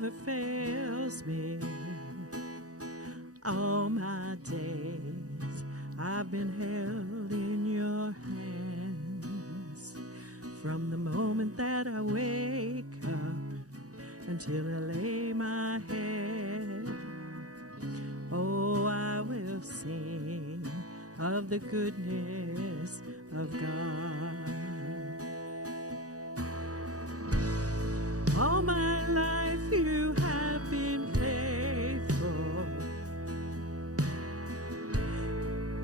never fails me. All my days I've been held in your hands. From the moment that I wake up until I lay my head, oh, I will sing of the goodness of God. All my life you have been faithful.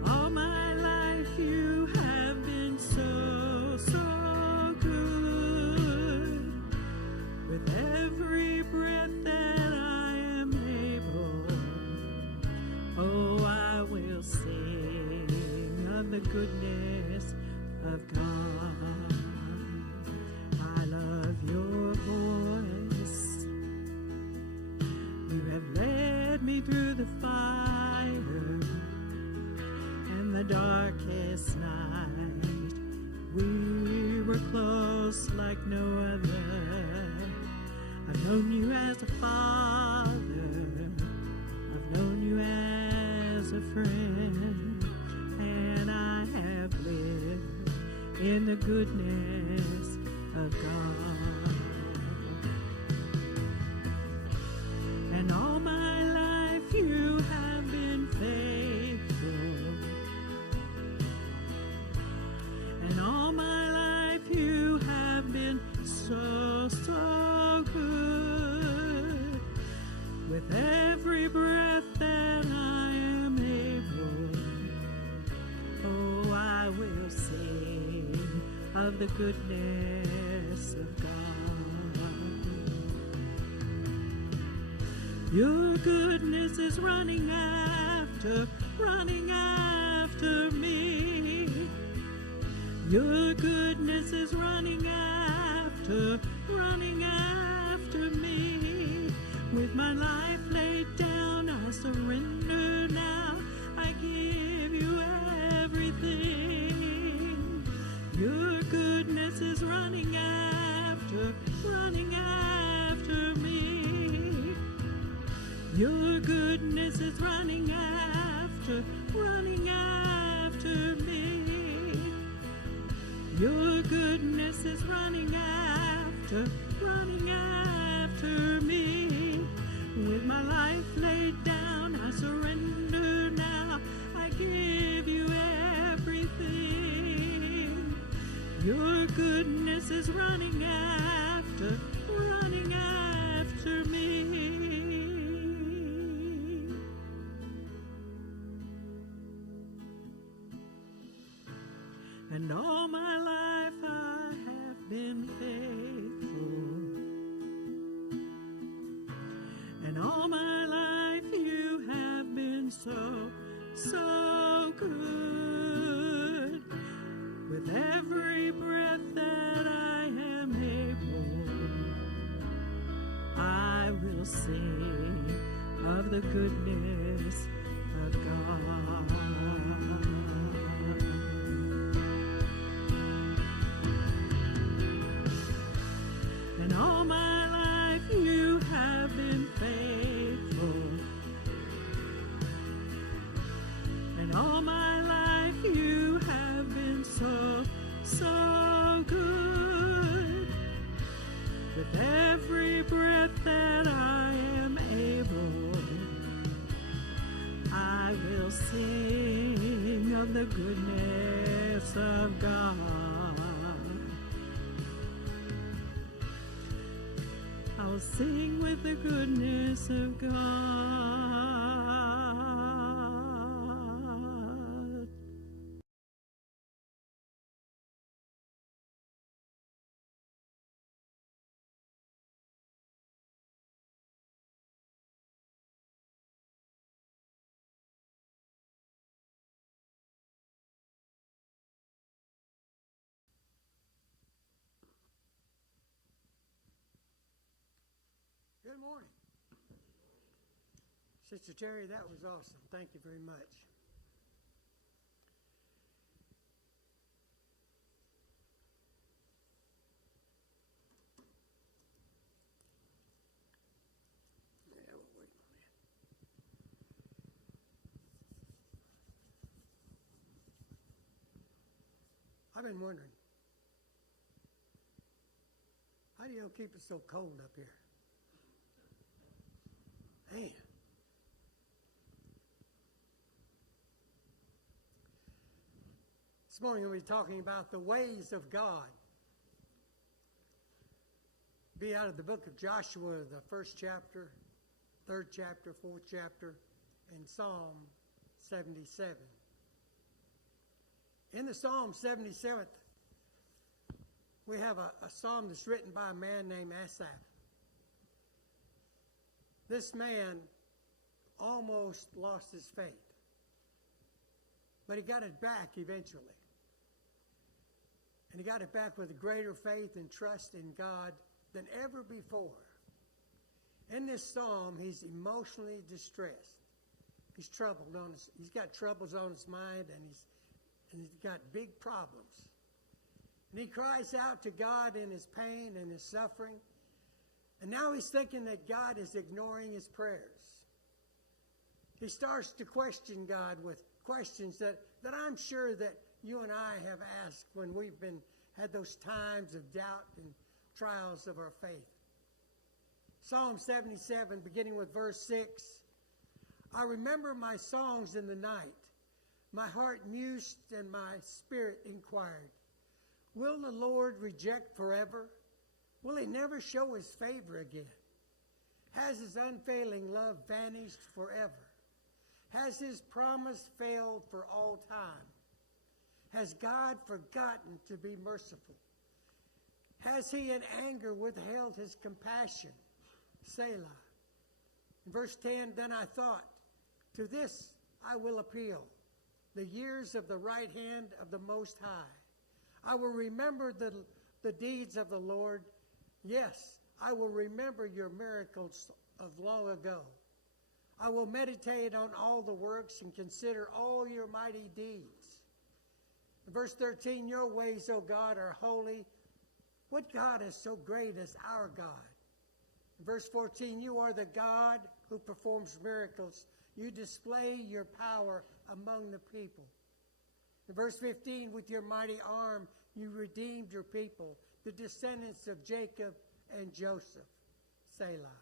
All my life you have been so, so good. With every breath that I am able, oh, I will sing of the goodness of God. I love your voice. You have led me through the fire and the darkest night. We were close like no other. I've known you as a father. I've known you as a friend. And I have lived in the goodness of God. And all my life you have been faithful. And all my life you have been so, so good. With every breath that I am able, oh, I will sing of the goodness of God. Your goodness is running after me. Your goodness is running after me. With my life laid down, I surrender now. I give you everything. Your goodness is running after me. Your goodness is running after me. Your goodness is running after me. With my life laid down, I surrender now. I give you everything. Your goodness is running after me. And all my life I have been faithful. And all my life you have been so, so good. With every breath that I am able, I will sing of the goodness of God. And all my life you have been faithful. And all my life you have been so, so good. With every breath that I am able, I will sing of the goodness of God. I'll sing with the goodness of God. Good morning. Sister Terry, that was awesome. Thank you very much. I've been wondering, how do y'all keep it so cold up here? Man. This morning we'll be talking about the ways of God. Be out of the book of Joshua, the first chapter, third chapter, fourth chapter, and Psalm 77. In the Psalm 77th, we have a psalm that's written by a man named Asaph. This man almost lost his faith, but he got it back eventually. And he got it back with greater faith and trust in God than ever before. In this psalm, he's emotionally distressed. He's troubled he's got troubles on his mind, and he's got big problems. And he cries out to God in his pain and his suffering. And now he's thinking that God is ignoring his prayers. He starts to question God with questions that I'm sure that you and I have asked when we've had those times of doubt and trials of our faith. Psalm 77, beginning with verse 6. I remember my songs in the night. My heart mused and my spirit inquired. Will the Lord reject forever? Will he never show his favor again? Has his unfailing love vanished forever? Has his promise failed for all time? Has God forgotten to be merciful? Has he in anger withheld his compassion? Selah. In verse 10, then I thought, to this I will appeal, the years of the right hand of the Most High. I will remember the deeds of the Lord. Yes, I will remember your miracles of long ago. I will meditate on all the works and consider all your mighty deeds. In verse 13, your ways, O God, are holy. What God is so great as our God? In verse 14, you are the God who performs miracles. You display your power among the people. In verse 15, with your mighty arm, you redeemed your people, the descendants of Jacob and Joseph. Selah.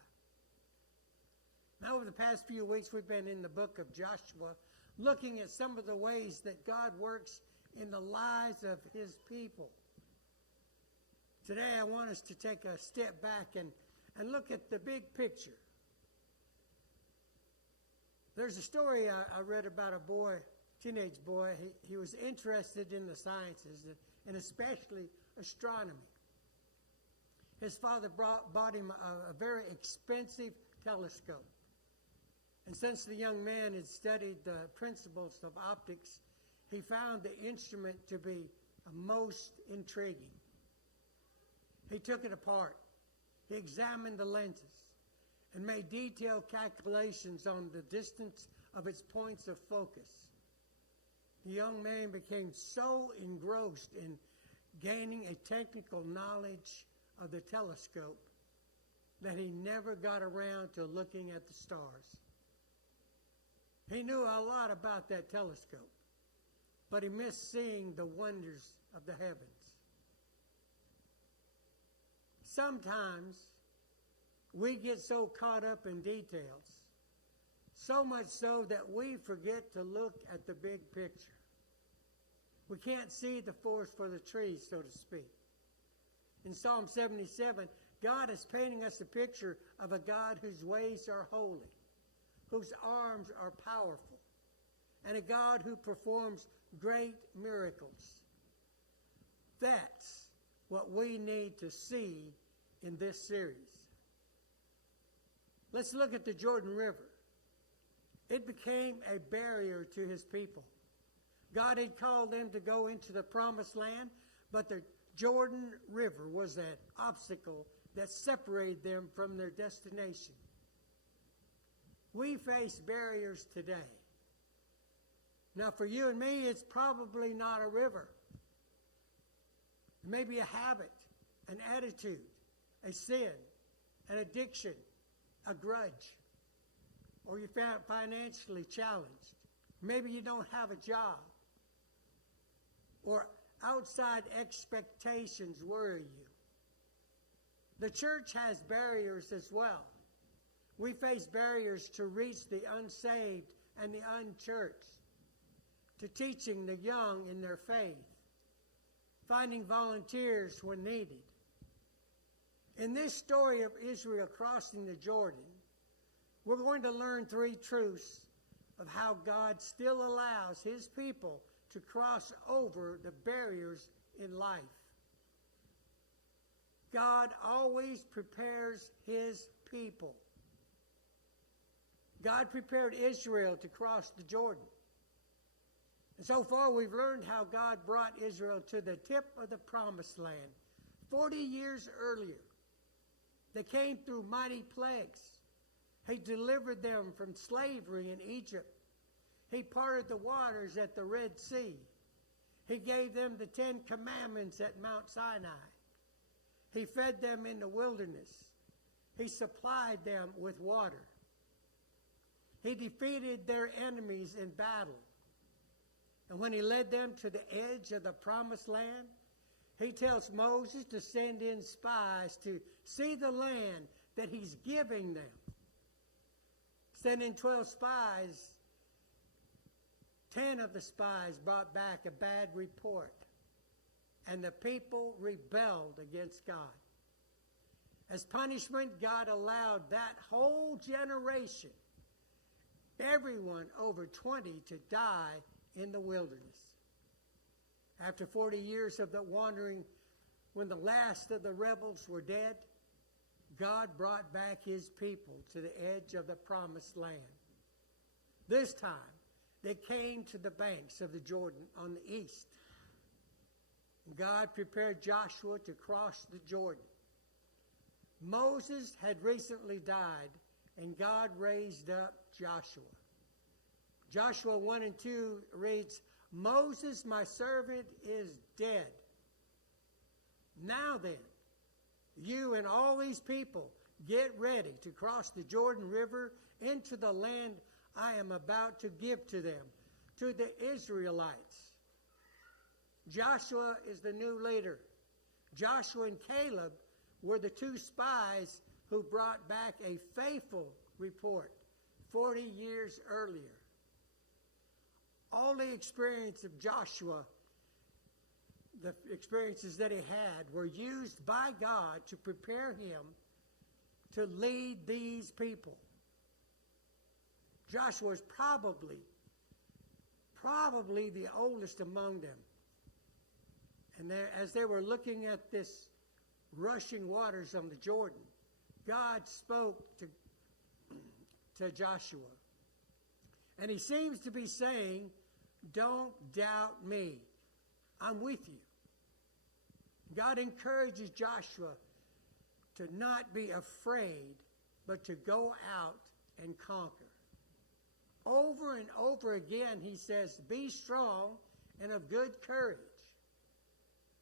Now, over the past few weeks, we've been in the book of Joshua, looking at some of the ways that God works in the lives of his people. Today, I want us to take a step back and look at the big picture. There's a story I read about a boy, teenage boy. He was interested in the sciences, and especially astronomy. His father bought him a very expensive telescope. And since the young man had studied the principles of optics, he found the instrument to be most intriguing. He took it apart. He examined the lenses and made detailed calculations on the distance of its points of focus. The young man became so engrossed in gaining a technical knowledge of the telescope that he never got around to looking at the stars. He knew a lot about that telescope, but he missed seeing the wonders of the heavens. Sometimes we get so caught up in details, so much so that we forget to look at the big picture. We can't see the forest for the trees, so to speak. In Psalm 77, God is painting us a picture of a God whose ways are holy, whose arms are powerful, and a God who performs great miracles. That's what we need to see in this series. Let's look at the Jordan River. It became a barrier to his people. God had called them to go into the promised land, but the Jordan River was that obstacle that separated them from their destination. We face barriers today. Now, for you and me, it's probably not a river. It may be a habit, an attitude, a sin, an addiction, a grudge, or you're financially challenged. Maybe you don't have a job, or outside expectations worry you? The church has barriers as well. We face barriers to reach the unsaved and the unchurched, to teaching the young in their faith, finding volunteers when needed. In this story of Israel crossing the Jordan, we're going to learn three truths of how God still allows his people to cross over the barriers in life. God always prepares his people. God prepared Israel to cross the Jordan. And so far we've learned how God brought Israel to the tip of the promised land 40 years earlier. They came through mighty plagues. He delivered them from slavery in Egypt. He parted the waters at the Red Sea. He gave them the 10 Commandments at Mount Sinai. He fed them in the wilderness. He supplied them with water. He defeated their enemies in battle. And when he led them to the edge of the promised land, he tells Moses to send in spies to see the land that he's giving them. Sending 12 spies, 10 of the spies brought back a bad report, and the people rebelled against God. As punishment, God allowed that whole generation, everyone over 20, to die in the wilderness. After 40 years of the wandering, when the last of the rebels were dead, God brought back his people to the edge of the promised land. This time, they came to the banks of the Jordan on the east. God prepared Joshua to cross the Jordan. Moses had recently died, and God raised up Joshua. Joshua 1 and 2 reads, "Moses, my servant, is dead. Now then, you and all these people get ready to cross the Jordan River into the land I am about to give to them, to the Israelites." Joshua is the new leader. Joshua and Caleb were the two spies who brought back a faithful report 40 years earlier. All the experience of Joshua, the experiences that he had, were used by God to prepare him to lead these people. Joshua is probably the oldest among them. And as they were looking at this rushing waters on the Jordan, God spoke to Joshua. And he seems to be saying, "Don't doubt me. I'm with you." God encourages Joshua to not be afraid, but to go out and conquer. Over and over again, he says, "Be strong and of good courage."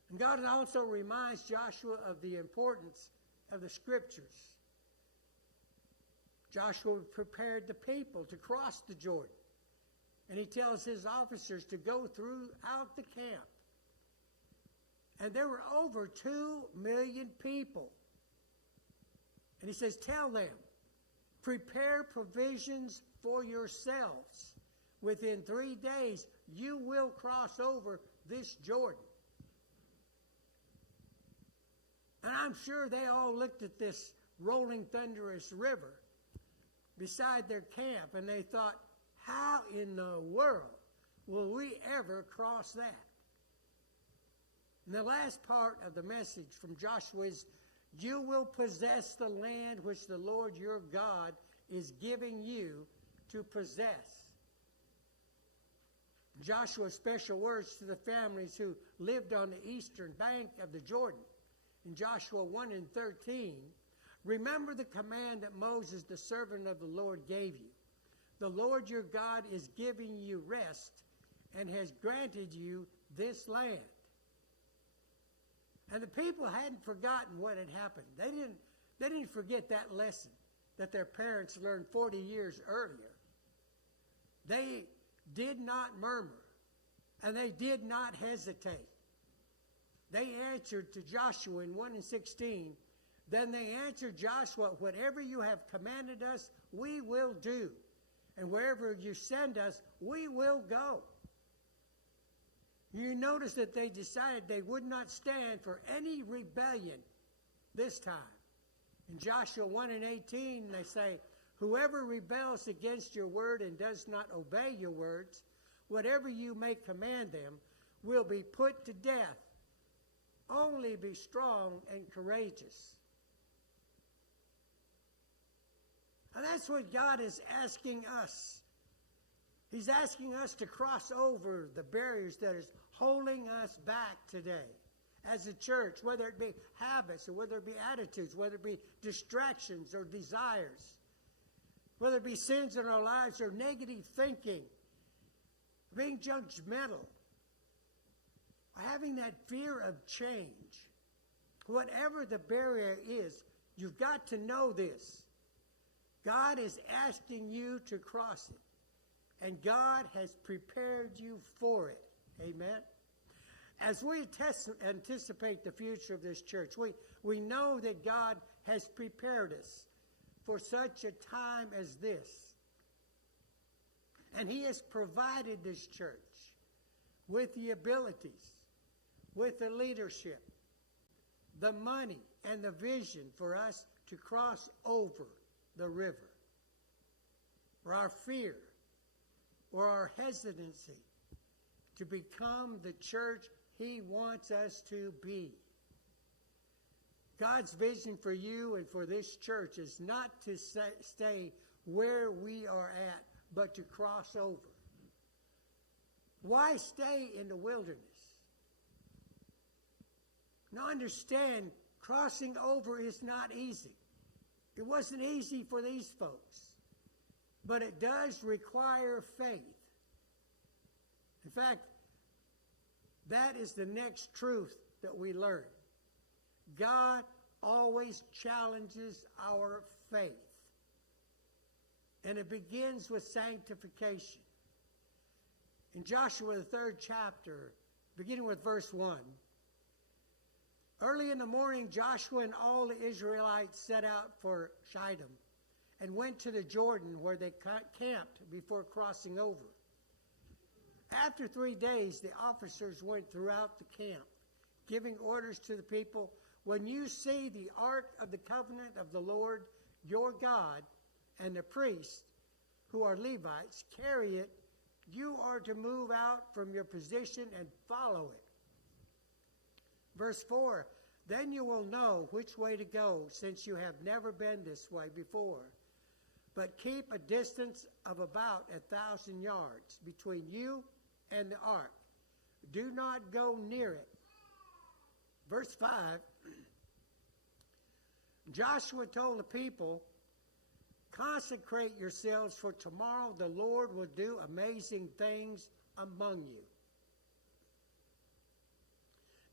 And God also reminds Joshua of the importance of the Scriptures. Joshua prepared the people to cross the Jordan. And he tells his officers to go throughout the camp. And there were over 2 million people. And he says, tell them, prepare provisions for yourselves. Within 3 days, you will cross over this Jordan. And I'm sure they all looked at this rolling, thunderous river beside their camp, and they thought, how in the world will we ever cross that? And the last part of the message from Joshua is, you will possess the land which the Lord your God is giving you to possess. Joshua's special words to the families who lived on the eastern bank of the Jordan. In Joshua 1 and 13, remember the command that Moses, the servant of the Lord, gave you. The Lord your God is giving you rest and has granted you this land. And the people hadn't forgotten what had happened. They didn't forget that lesson that their parents learned 40 years earlier. They did not murmur, and they did not hesitate. they answered to Joshua in 1:16, then they answered Joshua, whatever you have commanded us, we will do. And wherever you send us, we will go. You notice that they decided they would not stand for any rebellion this time. In Joshua 1:18, they say, whoever rebels against your word and does not obey your words, whatever you may command them, will be put to death. Only be strong and courageous. And that's what God is asking us. He's asking us to cross over the barriers that is holding us back today as a church, whether it be habits or whether it be attitudes, whether it be distractions or desires, whether it be sins in our lives or negative thinking, being judgmental, having that fear of change. Whatever the barrier is, you've got to know this. God is asking you to cross it, and God has prepared you for it. Amen? As we anticipate the future of this church, we know that God has prepared us for such a time as this. And He has provided this church with the abilities, with the leadership, the money, and the vision for us to cross over the river. Or our fear, or our hesitancy to become the church He wants us to be. God's vision for you and for this church is not to stay where we are at, but to cross over. Why stay in the wilderness? Now understand, crossing over is not easy. It wasn't easy for these folks, but it does require faith. In fact, that is the next truth that we learn. God always challenges our faith. And it begins with sanctification. In Joshua, the 3rd chapter, beginning with verse 1, early in the morning, Joshua and all the Israelites set out for Shittim and went to the Jordan where they camped before crossing over. After 3 days, the officers went throughout the camp, giving orders to the people, when you see the ark of the covenant of the Lord your God and the priests, who are Levites, carry it, you are to move out from your position and follow it. Verse 4, then you will know which way to go, since you have never been this way before. But keep a distance of about 1,000 yards between you and the ark. Do not go near it. Verse 5, Joshua told the people, consecrate yourselves, for tomorrow the Lord will do amazing things among you.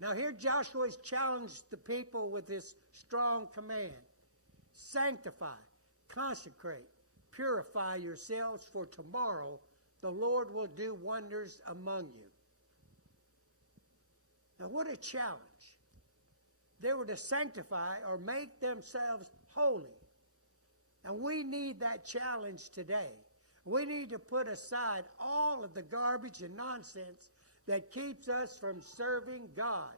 Now here Joshua has challenged the people with this strong command. Sanctify, consecrate, purify yourselves, for tomorrow the Lord will do wonders among you. Now what a challenge. They were to sanctify or make themselves holy. And we need that challenge today. We need to put aside all of the garbage and nonsense that keeps us from serving God.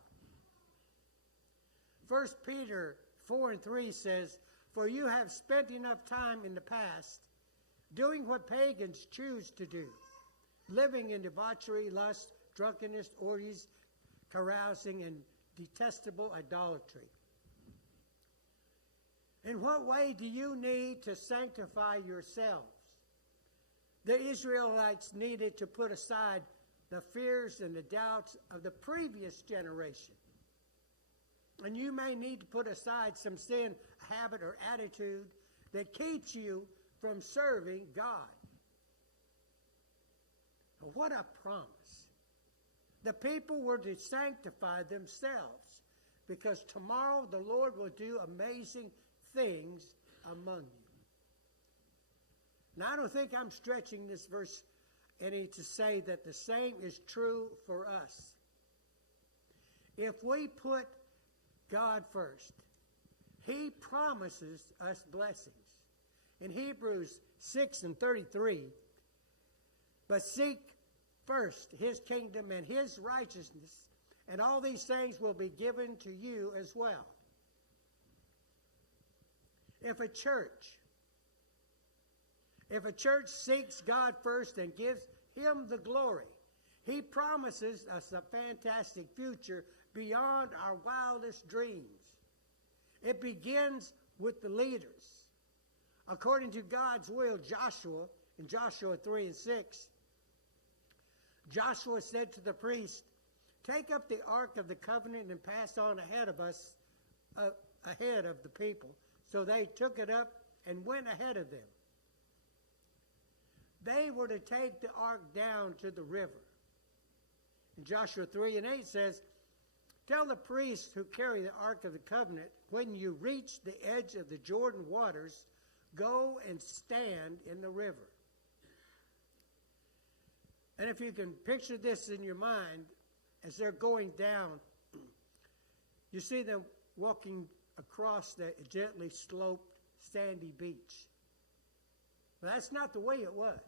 1 Peter 4:3 says, for you have spent enough time in the past doing what pagans choose to do, living in debauchery, lust, drunkenness, orgies, carousing, and detestable idolatry. In what way do you need to sanctify yourselves? The Israelites needed to put aside the fears and the doubts of the previous generation. And you may need to put aside some sin, habit, or attitude that keeps you from serving God. What a promise. The people were to sanctify themselves, because tomorrow the Lord will do amazing things among you. Now, I don't think I'm stretching this verse any to say that the same is true for us. If we put God first, He promises us blessings. In Hebrews 6:33, but seek first His kingdom and His righteousness, and all these things will be given to you as well. If a church seeks God first and gives Him the glory, He promises us a fantastic future beyond our wildest dreams. It begins with the leaders. According to God's will, Joshua, in Joshua 3:6, Joshua said to the priest, "Take up the Ark of the Covenant and pass on ahead of us, ahead of the people." So they took it up and went ahead of them. They were to take the ark down to the river. In Joshua 3:8 says, "Tell the priests who carry the Ark of the Covenant, when you reach the edge of the Jordan waters, go and stand in the river." And if you can picture this in your mind, as they're going down, you see them walking across the gently sloped sandy beach. But that's not the way it was,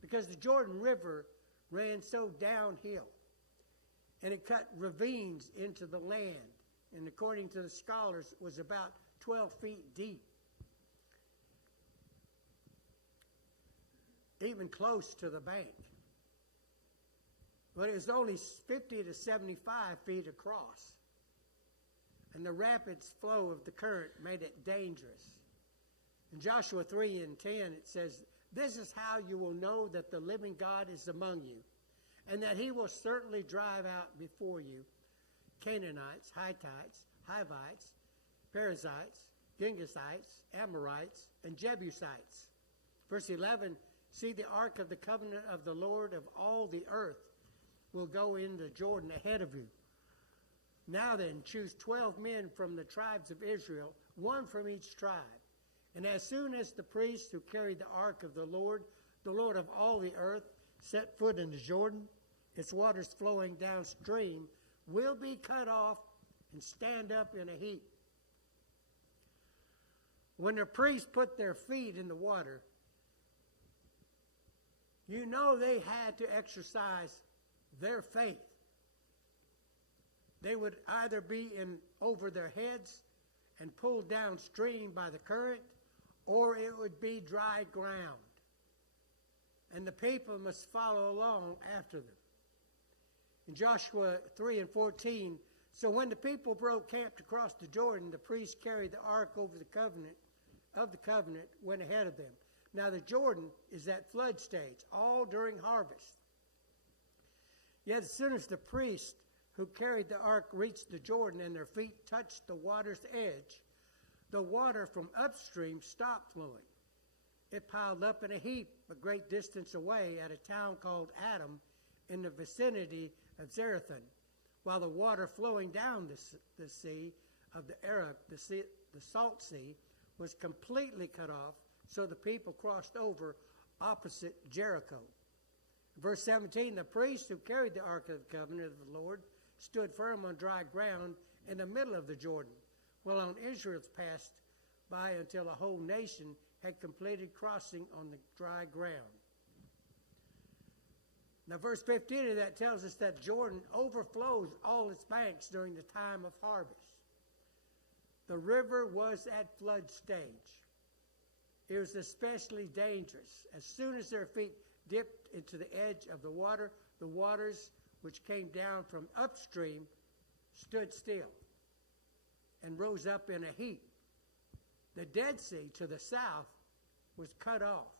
because the Jordan River ran so downhill, and it cut ravines into the land, and according to the scholars, it was about 12 feet deep, even close to the bank. But it was only 50 to 75 feet across, and the rapid flow of the current made it dangerous. In Joshua 3:10, it says, "This is how you will know that the living God is among you, and that He will certainly drive out before you Canaanites, Hittites, Hivites, Perizzites, Girgashites, Amorites, and Jebusites." Verse 11, "See, the ark of the covenant of the Lord of all the earth will go into Jordan ahead of you. Now then, choose 12 men from the tribes of Israel, one from each tribe. And as soon as the priests who carried the ark of the Lord of all the earth, set foot into Jordan, its waters flowing downstream will be cut off and stand up in a heap." When the priests put their feet in the water, you know they had to exercise their faith. They would either be in over their heads and pulled downstream by the current, or it would be dry ground, and the people must follow along after them. In Joshua 3:14, "So when the people broke camp to cross the Jordan, the priests carried the ark over the covenant went ahead of them." Now the Jordan is at flood stage, all during harvest. Yet as soon as the priests who carried the ark reached the Jordan and their feet touched the water's edge, the water from upstream stopped flowing. It piled up in a heap a great distance away at a town called Adam in the vicinity of Zarethan, while the water flowing down the sea of the Arab, the Salt Sea, was completely cut off, so the people crossed over opposite Jericho. Verse 17, "The priests who carried the Ark of the Covenant of the Lord stood firm on dry ground in the middle of the Jordan, while Israel passed by until the whole nation had completed crossing on the dry ground." Now verse 15 of that tells us that Jordan overflows all its banks during the time of harvest. The river was at flood stage. It was especially dangerous. As soon as their feet dipped into the edge of the waters which came down from upstream stood still and rose up in a heap. The Dead Sea to the south was cut off.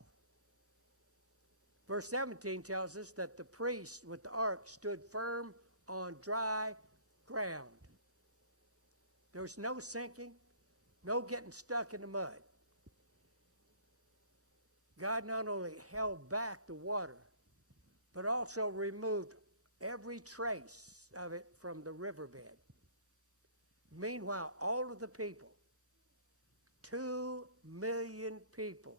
Verse 17 tells us that the priests with the ark stood firm on dry ground. There was no sinking, no getting stuck in the mud. God not only held back the water, but also removed every trace of it from the riverbed. Meanwhile, all of the people, 2 million people,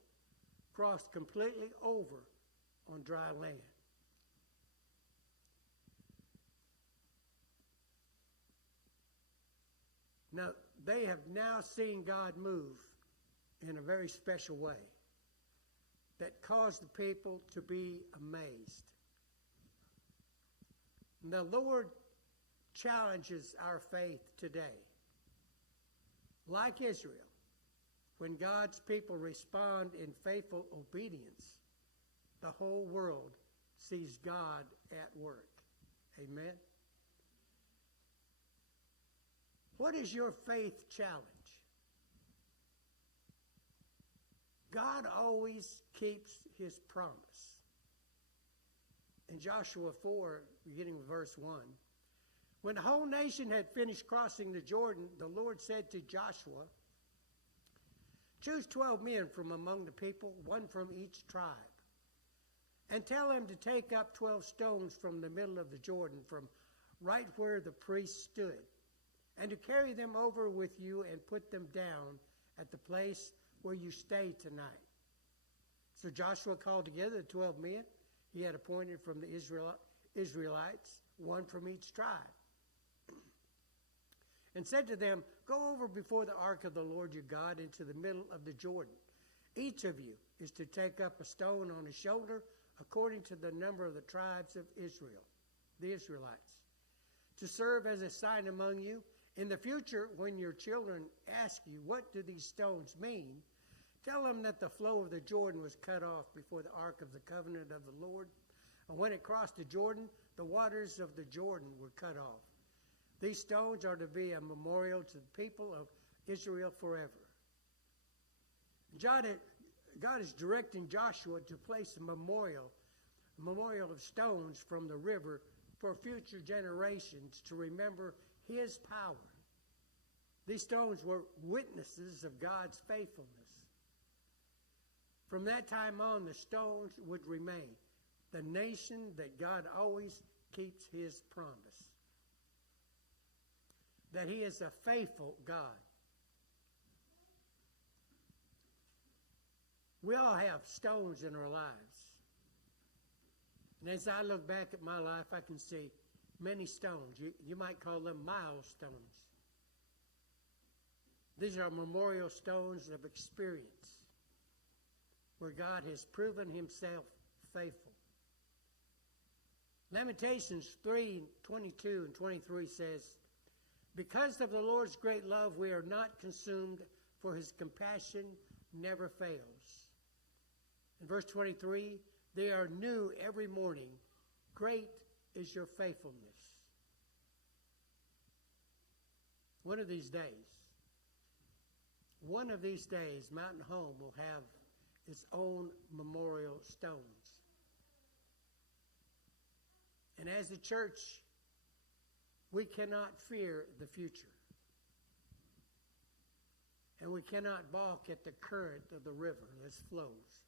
crossed completely over on dry land. Now, they have now seen God move in a very special way that caused the people to be amazed. And the Lord challenges our faith today. Like Israel, when God's people respond in faithful obedience, the whole world sees God at work. Amen? What is your faith challenge? God always keeps his promise. In Joshua 4, beginning with verse 1, when the whole nation had finished crossing the Jordan, the Lord said to Joshua, "Choose 12 men from among the people, one from each tribe, and tell them to take up 12 stones from the middle of the Jordan, from right where the priests stood, and to carry them over with you and put them down at the place where you stay tonight." So Joshua called together the 12 men he had appointed from the Israelites, one from each tribe, and said to them, "Go over before the ark of the Lord your God into the middle of the Jordan. Each of you is to take up a stone on his shoulder according to the number of the tribes of Israel, the Israelites, to serve as a sign among you. In the future, when your children ask you, 'What do these stones mean?' tell them that the flow of the Jordan was cut off before the ark of the covenant of the Lord. And when it crossed the Jordan, the waters of the Jordan were cut off. These stones are to be a memorial to the people of Israel forever." God is directing Joshua to place a memorial of stones from the river for future generations to remember his power. These stones were witnesses of God's faithfulness. From that time on, the stones would remain the nation that God always keeps his promise, that he is a faithful God. We all have stones in our lives. And as I look back at my life, I can see many stones. You might call them milestones. These are memorial stones of experience where God has proven himself faithful. Lamentations 3:22 and 23 says, "Because of the Lord's great love, we are not consumed, for his compassion never fails." In verse 23, "They are new every morning. Great is your faithfulness." One of these days, Mountain Home will have its own memorial stones. And as a church, we cannot fear the future. And we cannot balk at the current of the river that flows.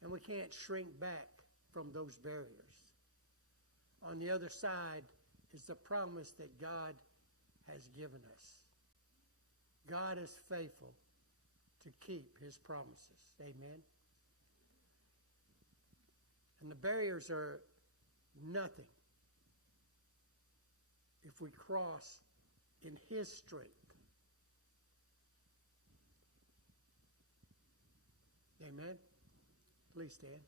And we can't shrink back from those barriers. On the other side is the promise that God has given us. God is faithful to keep his promises. Amen. And the barriers are nothing if we cross in his strength. Amen. Please stand.